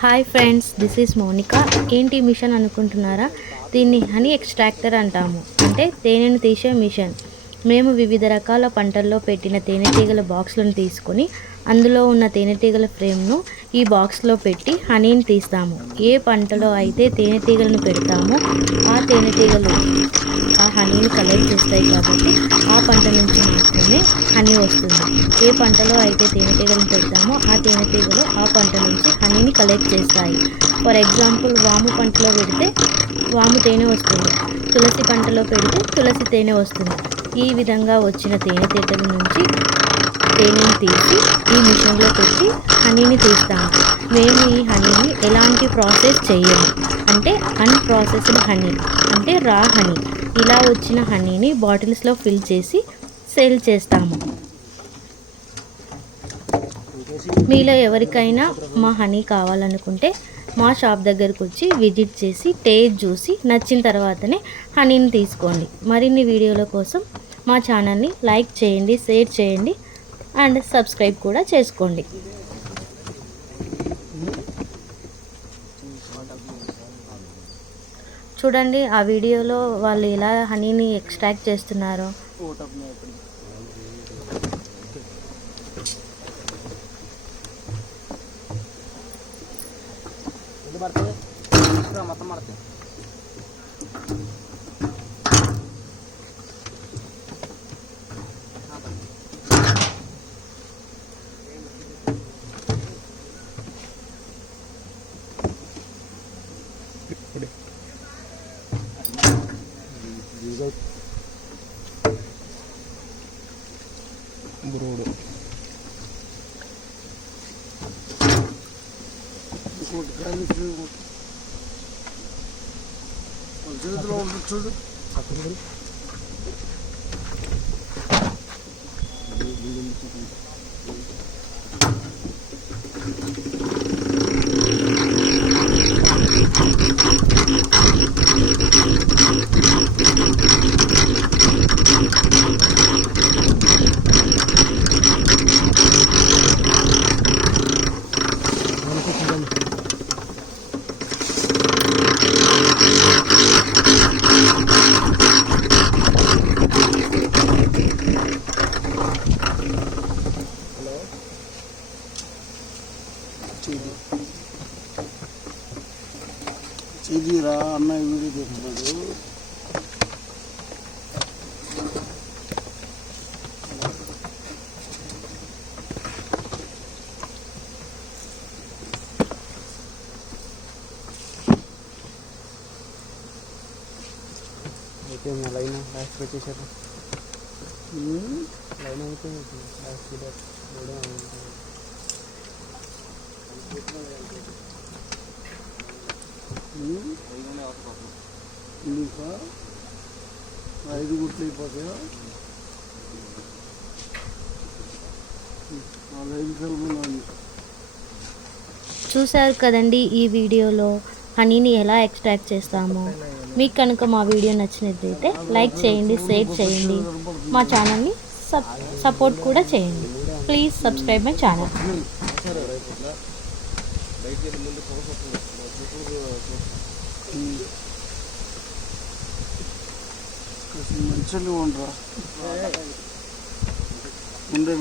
Hi friends, this is Monica. ఏంటి mission అనుకుంటున్నారా? దీన్ని హనీ ఎక్స్ట్రాక్టర్ అంటాము. అంటే తేనెను తీసే మిషన్. మేము వివిధ రకాల పంటల్లో పెట్టిన తేనెటీగల బాక్స్లను తీసుకొని అందులో ఉన్న తేనెటీగల ఫ్రేమ్ను ఈ బాక్స్లో పెట్టి హనీని తీస్తాము. ఏ పంటలో అయితే తేనెటీగలను పెడతామో ఆ తేనెటీగలు ఆ హనీని కలెక్ట్ చేస్తాయి కాబట్టి ఆ పంట నుంచి మాత్రమే హనీ వస్తుంది. ఏ పంటలో అయితే తేనెటీగలను పెడతామో ఆ తేనెటీగలు ఆ పంట నుంచి హనీని కలెక్ట్ చేస్తాయి. ఫర్ ఎగ్జాంపుల్, వాము పంటలో పెడితే వాము తేనె వస్తుంది. తులసి పంటలో పెడితే తులసి తేనె వస్తుంది. ఈ విధంగా వచ్చిన తేనెటీగల నుంచి తేనెని తీసి ఈ మిషన్లో పెట్టి హనీని తీస్తాము. మేము ఈ హనీని ఎలాంటి ప్రాసెస్ చేయము. అంటే అన్ప్రాసెస్డ్ హనీ, అంటే రా హనీ. ఇలా వచ్చిన హనీని బాటిల్స్లో ఫిల్ చేసి సేల్ చేస్తాము. మీలో ఎవరికైనా మా హనీ కావాలనుకుంటే మా షాప్ దగ్గరకు వచ్చి విజిట్ చేసి టేస్ట్ చూసి నచ్చిన తర్వాతనే హనీని తీసుకోండి. మరిన్ని వీడియోల కోసం మా ఛానల్ని లైక్ చేయండి, షేర్ చేయండి అండ్ సబ్స్క్రైబ్ కూడా చేసుకోండి. చూడండి ఆ వీడియోలో వాళ్ళు ఎలా హనీని ఎక్స్ట్రాక్ట్ చేస్తున్నారో. మొత్తం పడుతుంది. బ్రూడ్ చేతిలో ఉంటుంది చూడు. చెయ్యిరా అన్నయ్య వీడియో తీస్తున్నాడు. అయితే లైన్ లాస్ట్ పెట్టేశారు. లైన్ అయితే లాస్ట్ ఇంకా 5 గుట్లు అయిపోతాయా? 5 కలుపున్నాను. చూశారు కదండి ఈ వీడియోలో హనీని ఎలా ఎక్స్ట్రాక్ట్ చేస్తామో. మీకు కనుక మా వీడియో నచ్చినట్లయితే లైక్ చేయండి, షేర్ చేయండి, మా ఛానల్ని సపోర్ట్ కూడా చేయండి. Please subscribe my channel. మంచిగా ఉండరా ఉండే